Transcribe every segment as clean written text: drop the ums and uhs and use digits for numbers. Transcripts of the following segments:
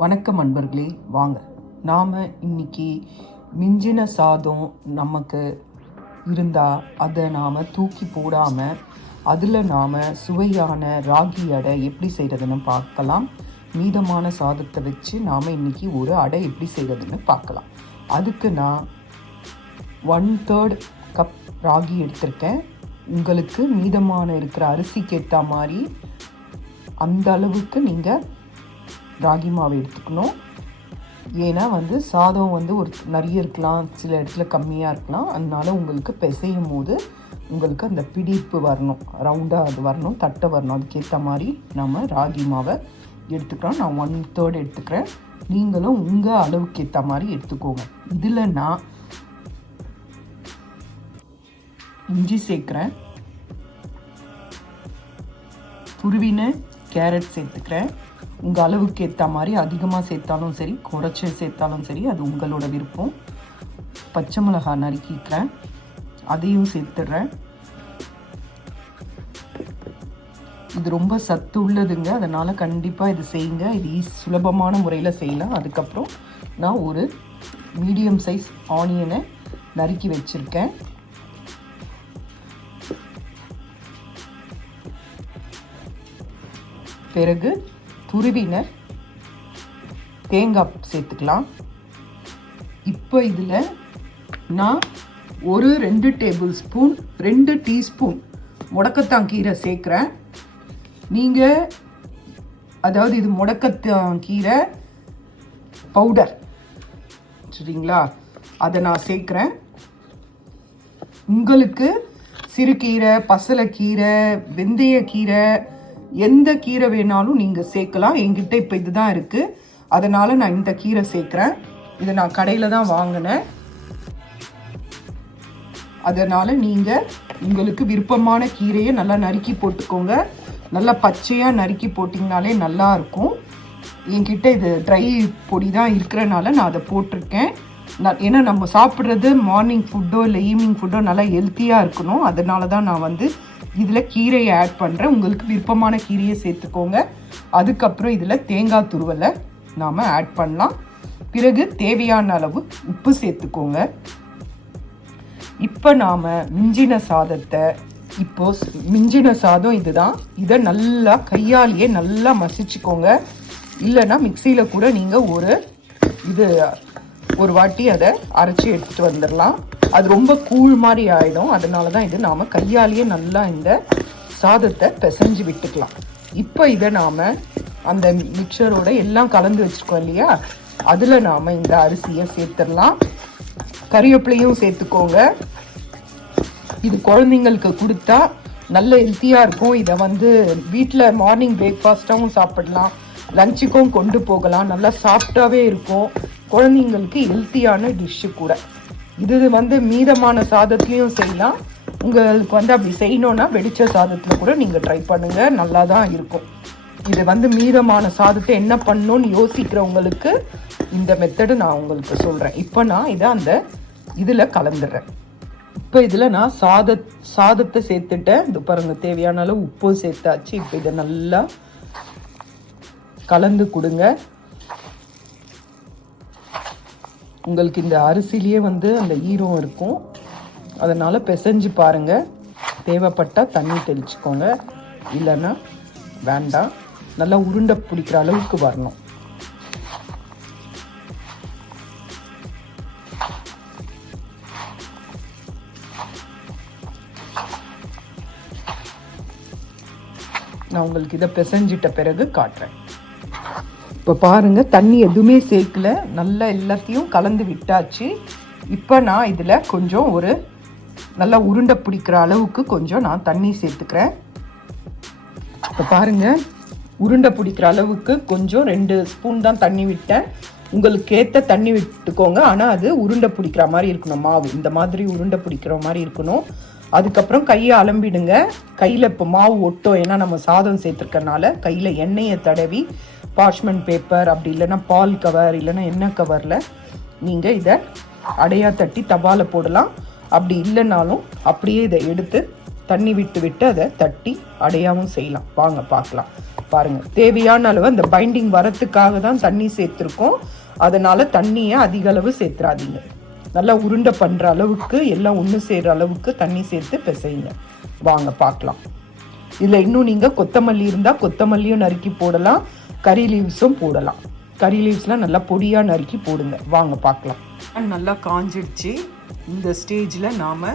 வணக்கம் அன்பர்களே, வாங்க நாம் இன்னைக்கு மிஞ்சின சாதம் நமக்கு இருந்தால் அதை நாம் தூக்கி போடாமல் அதில் நாம் சுவையான ராகி அடை எப்படி செய்கிறதுன்னு பார்க்கலாம். மீதமான சாதத்தை வச்சு நாம் இன்றைக்கி ஒரு அடை எப்படி செய்கிறதுன்னு பார்க்கலாம். அதுக்கு நான் 1/3 கப் ராகி எடுத்திருக்கேன். உங்களுக்கு மீதமான இருக்கிற அரிசிக்கு ஏற்ற மாதிரி அந்த அளவுக்கு நீங்கள் ராகி மாவு எடுத்துக்கணும். ஏன்னா சாதம் ஒரு நிறைய இருக்கலாம், சில இடத்துல கம்மியாக இருக்கலாம். அதனால உங்களுக்கு பிசையும் போது உங்களுக்கு அந்த பிடிப்பு வரணும், ரவுண்டாக அது வரணும், தட்டை வரணும். அதுக்கேற்ற மாதிரி நம்ம ராகி மாவை எடுத்துக்கிறோம். நான் 1/3 எடுத்துக்கிறேன். நீங்களும் உங்கள் அளவுக்கு ஏற்ற மாதிரி எடுத்துக்கோங்க. இதில் நான் இஞ்சி சேர்க்குறேன், துருவின கேரட் சேர்த்துக்கிறேன். உங்கள் அளவுக்கு ஏற்ற மாதிரி அதிகமாக சேர்த்தாலும் சரி, குறைச்சி சேர்த்தாலும் சரி, அது உங்களோட விருப்பம். பச்சை மிளகாய் நறுக்கிக்கிறேன், அதையும் சேர்த்துடுறேன். இது ரொம்ப சத்து உள்ளதுங்க, அதனால் கண்டிப்பாக இது செய்யுங்க. இது சுலபமான முறையில் செய்யலாம். அதுக்கப்புறம் நான் ஒரு மீடியம் சைஸ் ஆனியனை நறுக்கி வச்சுருக்கேன். பிறகு துருவின தேங்காய் சேர்த்துக்கலாம். இப்போ இதில் நான் ஒரு 2 டேபிள் ஸ்பூன் 2 டீஸ்பூன் முடக்கத்தான் கீரை சேர்க்குறேன். நீங்கள் அதாவது இது முடக்கத்தான் கீரை பவுடர் சரிங்களா, அதை நான் சேர்க்குறேன். உங்களுக்கு சிறுகீரை, பசலைக்கீரை, வெந்தயக்கீரை, எந்த கீரை வேணாலும் நீங்கள் சேர்க்கலாம். என்கிட்ட இப்போ இதுதான் இருக்குது, அதனால் நான் இந்த கீரை சேர்க்குறேன். இதை நான் கடையில் தான் வாங்கினேன். அதனால் நீங்கள் உங்களுக்கு விருப்பமான கீரையை நல்லா நறுக்கி போட்டுக்கோங்க. நல்லா பச்சையாக நறுக்கி போட்டிங்கனாலே நல்லாயிருக்கும். என்கிட்ட இது ட்ரை பொடி தான் இருக்கிறனால நான் அதை போட்டிருக்கேன். ஏன்னா நம்ம சாப்பிட்றது மார்னிங் ஃபுட்டோ இல்லை ஈவினிங் ஃபுட்டோ நல்லா ஹெல்த்தியாக இருக்கணும். அதனால தான் நான் இதில் கீரையை ஆட் பண்ணுறேன். உங்களுக்கு விருப்பமான கீரையை சேர்த்துக்கோங்க. அதுக்கப்புறம் இதில் தேங்காய் துருவலை நாம் ஆட் பண்ணலாம். பிறகு தேவையான அளவு உப்பு சேர்த்துக்கோங்க. இப்போ நாம் மிஞ்சின சாதத்தை, மிஞ்சின சாதம் இதுதான், இதை நல்லா கையாலேயே நல்லா மசிச்சுக்கோங்க. இல்லைன்னா மிக்சியில் கூட நீங்கள் ஒரு வாட்டி அதை அரைச்சி எடுத்துகிட்டு வந்துடலாம். அது ரொம்ப கூழ் மாதிரி ஆகிடும். அதனால தான் இது நாம் கையாலேயே நல்லா இந்த சாதத்தை பிசைஞ்சு விட்டுக்கலாம். இப்போ இதை நாம் அந்த மிக்சரோட எல்லாம் கலந்து வச்சுருக்கோம் இல்லையா, அதில் நாம் இந்த அரிசியை சேர்த்துடலாம். கறிவேப்பிலையும் சேர்த்துக்கோங்க. இது குழந்தைங்களுக்கு கொடுத்தா நல்ல ஹெல்த்தியாக இருக்கும். இதை வீட்டில் மார்னிங் பிரேக்ஃபாஸ்ட்டாகவும் சாப்பிடலாம், லஞ்சுக்கும் கொண்டு போகலாம். நல்லா சாஃப்டாகவே இருக்கும். குழந்தைங்களுக்கு ஹெல்த்தியான டிஷ்ஷு கூட. இது மீதமான சாதத்துலேயும் செய்யலாம். உங்களுக்கு அப்படி செய்யணுன்னா வெடிச்ச சாதத்தில் கூட நீங்கள் ட்ரை பண்ணுங்கள், நல்லா தான் இருக்கும். இது மீதமான சாதத்தை என்ன பண்ணணும்னு யோசிக்கிறவங்களுக்கு இந்த மெத்தடு நான் உங்களுக்கு சொல்கிறேன். இப்போ நான் இதை இதில் கலந்துடுறேன். இப்போ இதில் நான் சாதத்தை சேர்த்துட்டேன். இது பாருங்கள், தேவையான அளவு உப்பு சேர்த்தாச்சு. இப்போ இதை நல்லா கலந்து கொடுங்க. உங்களுக்கு இந்த அரிசிலேயே அந்த ஈரம் இருக்கும், அதனால் பிசைஞ்சு பாருங்கள். தேவைப்பட்டால் தண்ணி தெளிச்சுக்கோங்க, இல்லைன்னா வேண்டாம். நல்லா உருண்டை பிடிக்கிற அளவுக்கு வரணும். நான் உங்களுக்கு இதை பிசைஞ்சிட்ட பிறகு காட்டுறேன். இப்போ பாருங்கள், தண்ணி எதுவுமே சேர்க்கல, நல்லா எல்லாத்தையும் கலந்து விட்டாச்சு. இப்போ நான் இதில் கொஞ்சம் நல்லா உருண்டை பிடிக்கிற அளவுக்கு கொஞ்சம் நான் தண்ணி சேர்த்துக்கிறேன். இப்போ பாருங்கள், உருண்டை பிடிக்கிற அளவுக்கு கொஞ்சம் 2 ஸ்பூன் தான் தண்ணி விட்டேன். உங்களுக்கு ஏற்ற தண்ணி விட்டுக்கோங்க. ஆனால் அது உருண்டை பிடிக்கிற மாதிரி இருக்கணும். மாவு இந்த மாதிரி உருண்டை பிடிக்கிற மாதிரி இருக்கணும். அதுக்கப்புறம் கையை அலம்பிடுங்க. கையில் இப்போ மாவு ஒட்டும், ஏன்னா நம்ம சாதம் சேர்த்துருக்கறனால கையில் எண்ணெயை தடவி பார்ச்மெண்ட் பேப்பர், அப்படி இல்லைன்னா பால் கவர், இல்லைன்னா எண்ணெய் கவரில் நீங்கள் இதை அடையாக தட்டி தவால போடலாம். அப்படி இல்லைனாலும் அப்படியே இதை எடுத்து தண்ணி விட்டு அதை தட்டி அடையாகவும் செய்யலாம். வாங்க பார்க்கலாம். பாருங்கள், தேவையான அளவு அந்த பைண்டிங் வரத்துக்காக தான் தண்ணி சேர்த்துருக்கோம். அதனால் தண்ணியை அதிக அளவு சேர்த்துறாதீங்க. நல்லா உருண்டை பண்ணுற அளவுக்கு எல்லாம் ஒன்று சேர்கிற அளவுக்கு தண்ணி சேர்த்து பிசையுங்க. வாங்க பார்க்கலாம். இதில் இன்னும் நீங்கள் கொத்தமல்லி இருந்தால் கொத்தமல்லியும் நறுக்கி போடலாம், கறி லீவ்ஸும் போடலாம். கறி லீவ்ஸ்லாம் நல்லா பொடியாக நறுக்கி போடுங்க. வாங்க பார்க்கலாம். நல்லா காஞ்சிடுச்சு. இந்த ஸ்டேஜில் நாம்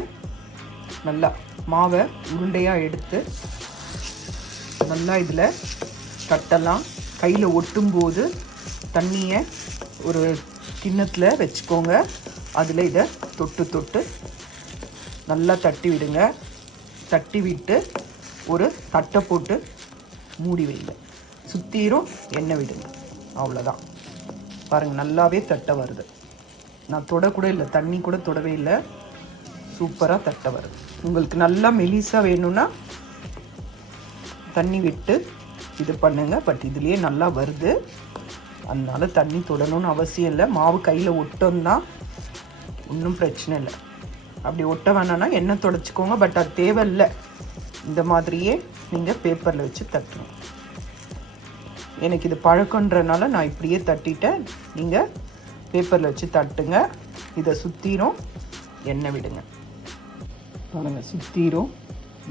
நல்லா மாவை உருண்டையாக எடுத்து நல்லா இதில் தட்டலாம். கையில் ஒட்டும்போது தண்ணியை ஒரு கிண்ணத்தில் வச்சுக்கோங்க. அதில் இதை தொட்டு தொட்டு நல்லா தட்டி விடுங்க. தட்டி விட்டு ஒரு தட்டை போட்டு மூடி வைங்க. சுற்றிரும் எண்ணெய் விடுங்க. அவ்வளோதான். பாருங்கள், நல்லாவே தட்டை வருது. நான் தொடக்கூட இல்லை, தண்ணி கூட தொடவே இல்லை. சூப்பராக தட்டை வருது. உங்களுக்கு நல்லா மெலிசாக வேணும்னா தண்ணி விட்டு இது பண்ணுங்க. பட் இதுலேயே நல்லா வருது. அதனால தண்ணி தொடணும்னு அவசியம் இல்லை. மாவு கையில் ஒட்டோம்னா ஒன்றும் பிரச்சனை இல்லை. அப்படி ஒட்ட வேணான்னா எண்ணெய் தொடச்சிக்கோங்க. பட் அது தேவையில்லை. இந்த மாதிரியே நீங்கள் பேப்பரில் வச்சு தட்டணும். எனக்கு இது பழக்கன்றனால நான் இப்படியே தட்டிட்டேன். நீங்கள் பேப்பரில் வச்சு தட்டுங்க. இதை சுற்றிரும் எண்ணெய் விடுங்க. பாருங்கள், சுற்றிரும்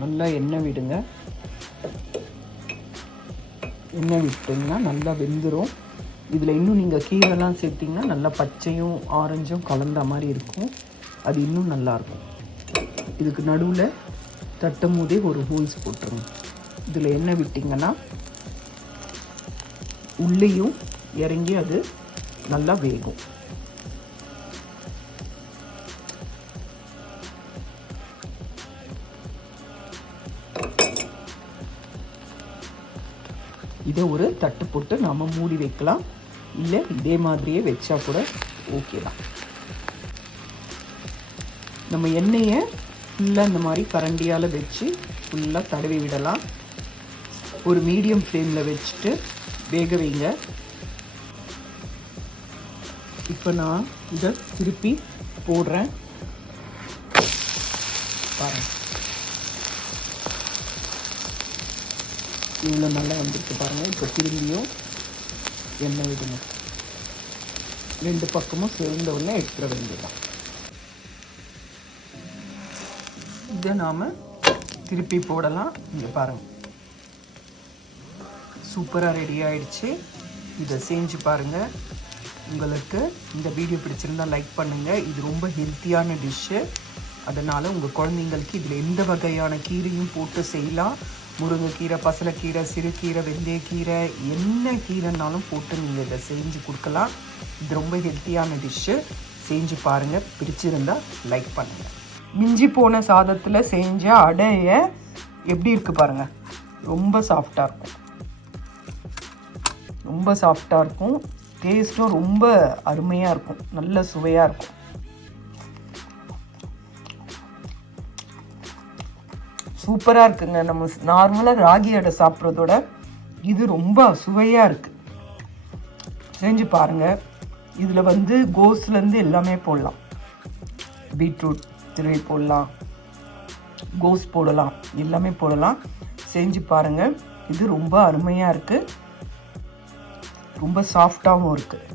நல்லா எண்ணெய் விடுங்க. எண்ணெய் விட்டிங்கன்னா நல்லா வெந்துடும். இதில் இன்னும் நீங்கள் கீரைலாம் சேர்த்திங்கன்னா நல்லா பச்சையும் ஆரஞ்சும் கலந்த மாதிரி இருக்கும். அது இன்னும் நல்லாயிருக்கும். இதுக்கு நடுவில் தட்டும் போதே ஒரு ஹோல்ஸ் போட்டுருங்க. இதில் எண்ணெய் விட்டிங்கன்னா உள்ளேயும் இறங்கி அது நல்லா வேகும். இதை ஒரு தட்டு போட்டு நாம் மூடி வைக்கலாம். இல்லை இதே மாதிரியே வச்சா கூட ஓகே தான். நம்ம எண்ணெயை ஃபுல்லாக இந்த மாதிரி கரண்டியால் வச்சு ஃபுல்லாக தடவி விடலாம். ஒரு மீடியம் ஃப்ளேமில் வச்சுட்டு வேக வைங்க. இப்போ நான் இதை திருப்பி போடுறேன். பாருங்கள், இவ்வளோ நல்லா வந்துருக்கு பாருங்கள். இப்போ திரும்பியும் எண்ணெய் விடுங்க. 2 பக்கமும் சேர்ந்த உடனே எடுத்துட வேண்டியதான். இதை நாம் திருப்பி போடலாம். இங்கே பாருங்கள், சூப்பராக ரெடி ஆகிடுச்சு. இதை செஞ்சு பாருங்கள். உங்களுக்கு இந்த வீடியோ பிடிச்சிருந்தா லைக் பண்ணுங்கள். இது ரொம்ப ஹெல்த்தியான டிஷ்ஷு. அதனால் உங்கள் குழந்தைங்களுக்கு இதில் எந்த வகையான கீரையும் போட்டு செய்யலாம். முருங்கைக்கீரை, பசலைக்கீரை, சிறுகீரை, வெந்தயக்கீரை, என்ன கீரைனாலும் போட்டு நீங்கள் இதை செஞ்சு கொடுக்கலாம். இது ரொம்ப ஹெல்த்தியான டிஷ்ஷு. செஞ்சு பாருங்கள். பிடிச்சிருந்தால் லைக் பண்ணுங்கள். மிஞ்சி போன சாதத்தில் செஞ்ச அடையை எப்படி இருக்குது பாருங்கள். ரொம்ப சாஃப்டாக இருக்கும். ரொம்ப சாஃப்டாக இருக்கும். டேஸ்ட்டும் ரொம்ப அருமையாக இருக்கும். நல்ல சுவையாக இருக்கும். சூப்பராக இருக்குங்க. நம்ம நார்மலாக ராகி அடை சாப்பிட்றதோட இது ரொம்ப சுவையாக இருக்குது. செஞ்சு பாருங்கள். இதில் கோஸ்லேருந்து எல்லாமே போடலாம். பீட்ரூட் திருவி போடலாம், கோஸ் போடலாம், எல்லாமே போடலாம். செஞ்சு பாருங்கள். இது ரொம்ப அருமையாக இருக்குது. ரொம்ப சாஃப்டாகவும் இருக்குது.